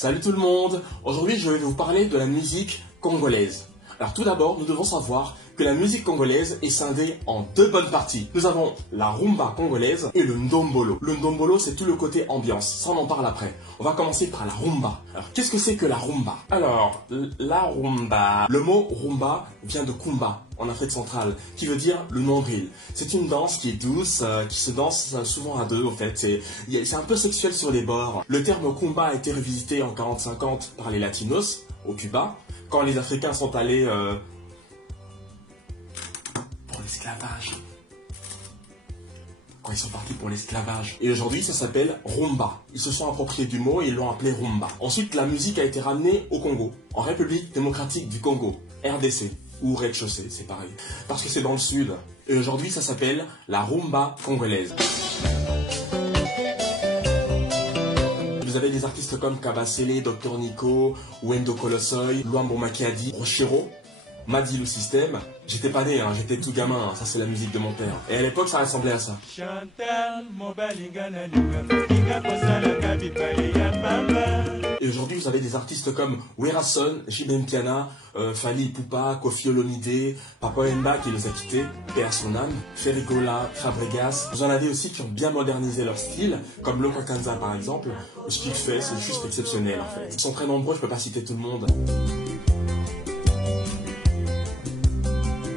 Salut tout le monde. Aujourd'hui je vais vous parler de la musique congolaise. Alors tout d'abord, nous devons savoir que la musique congolaise est scindée en deux bonnes parties. Nous avons la rumba congolaise et le ndombolo. Le ndombolo, c'est tout le côté ambiance. Ça, on en parle après. On va commencer par la rumba. Alors, qu'est-ce que c'est que la rumba? Alors, la rumba. Le mot rumba vient de kumba, en Afrique centrale, qui veut dire le nombril. C'est une danse qui est douce, qui se danse souvent à deux, en fait. C'est un peu sexuel sur les bords. Le terme kumba a été revisité en 40-50 par les latinos, au Cuba, quand les Africains sont allés pour l'esclavage. Quand ils sont partis pour l'esclavage. Et aujourd'hui, ça s'appelle rumba. Ils se sont appropriés du mot et ils l'ont appelé rumba. Ensuite, la musique a été ramenée au Congo, en République démocratique du Congo, RDC, ou rez-de-chaussée, c'est pareil. Parce que c'est dans le sud. Et aujourd'hui, ça s'appelle la rumba congolaise. Vous avez des artistes comme Kabasele, Dr Nico, Wendo Colossoy, Luambo Makiadi, Rochero, Madilou System. J'étais pas né, hein, j'étais tout gamin, hein, ça c'est la musique de mon père. Et à l'époque ça ressemblait à ça. Et aujourd'hui vous avez des artistes comme Werason, Jibem Piana, Fali Ipupa, Kofi Olomide, Papa Wemba qui les a quittés, paix à son âme, Ferrigola, Fabregas. Vous en avez aussi qui ont bien modernisé leur style, comme Loka Kanza par exemple. Ce qu'il fait c'est juste exceptionnel en fait. Ils sont très nombreux, je peux pas citer tout le monde.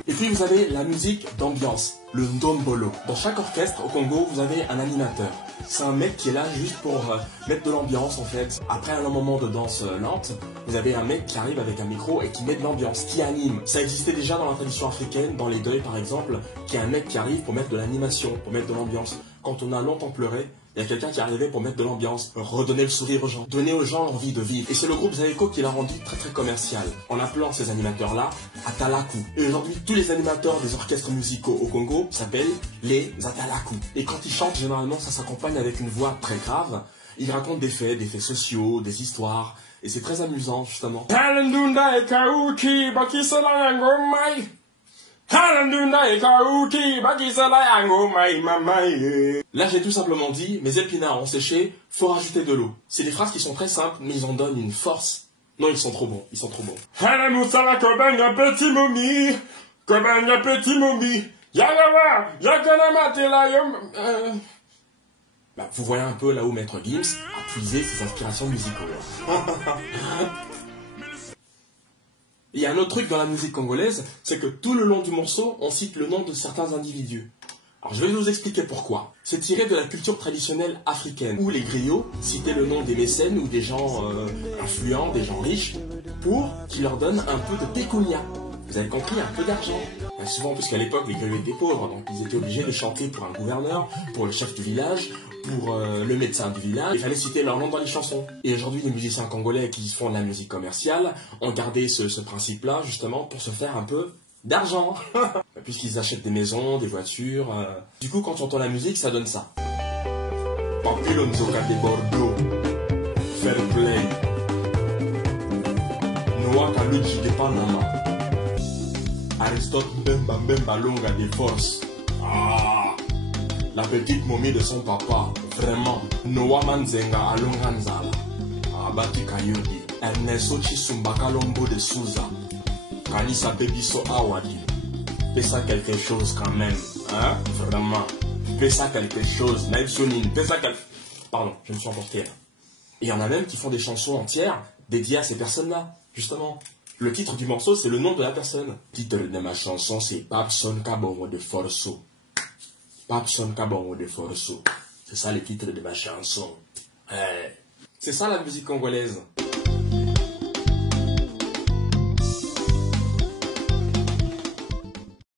Et puis vous avez la musique d'ambiance, le ndombolo. Dans chaque orchestre au Congo, vous avez un animateur. C'est un mec qui est là juste pour mettre de l'ambiance en fait. Après un moment de danse lente, vous avez un mec qui arrive avec un micro et qui met de l'ambiance, qui anime. Ça existait déjà dans la tradition africaine, dans les deuils par exemple, qu'il y a un mec qui arrive pour mettre de l'animation, pour mettre de l'ambiance. Quand on a longtemps pleuré, il y a quelqu'un qui arrivait pour mettre de l'ambiance, redonner le sourire aux gens, donner aux gens envie de vivre. Et c'est le groupe Zaeko qui l'a rendu très très commercial, en appelant ces animateurs-là Atalaku. Et aujourd'hui, tous les animateurs des orchestres musicaux au Congo s'appellent les Atalaku. Et quand ils chantent, généralement, ça s'accompagne avec une voix très grave. Ils racontent des faits sociaux, des histoires. Et c'est très amusant, justement. Là j'ai tout simplement dit, mes épinards ont séché, faut rajouter de l'eau. C'est des phrases qui sont très simples, mais ils en donnent une force. Non, ils sont trop bons, ils sont trop bons. Bah, vous voyez un peu là où Maître Gims a puisé ses inspirations musicales. Il y a un autre truc dans la musique congolaise, c'est que tout le long du morceau, on cite le nom de certains individus. Alors je vais vous expliquer pourquoi. C'est tiré de la culture traditionnelle africaine, où les griots citaient le nom des mécènes ou des gens influents, des gens riches, pour qu'ils leur donnent un peu de pécunia. Vous avez compris, un peu d'argent. Souvent, puisqu'à l'époque, les griots étaient pauvres, donc ils étaient obligés de chanter pour un gouverneur, pour le chef du village, pour le médecin du village. Il fallait citer leur nom dans les chansons. Et aujourd'hui, les musiciens congolais qui font de la musique commerciale ont gardé ce principe-là, justement, pour se faire un peu d'argent. Puisqu'ils achètent des maisons, des voitures. Du coup, quand on entend la musique, ça donne ça. Papilonzoka de Bordeaux, Fair Play, Noah Kaluchi de Panama, Aristote Mbemba Longa de Force. Ah, la petite momie de son papa, vraiment. Noah Manzenga Alonganzala, Abati Kayodi, Ernesto Chisumba Kalombo de Souza, Kalisa Bebiso Awadi. Fais ça quelque chose quand même, hein, vraiment. Fais ça quelque chose, même Sonine, fais ça quelque... Pardon, je me suis emporté là. Et il y en a même qui font des chansons entières dédiées à ces personnes-là, justement. Le titre du morceau, c'est le nom de la personne. Le titre de ma chanson, c'est Papson Kabongo de Forso. Papson Kabongo de Forso. C'est ça le titre de ma chanson. C'est ça la musique congolaise.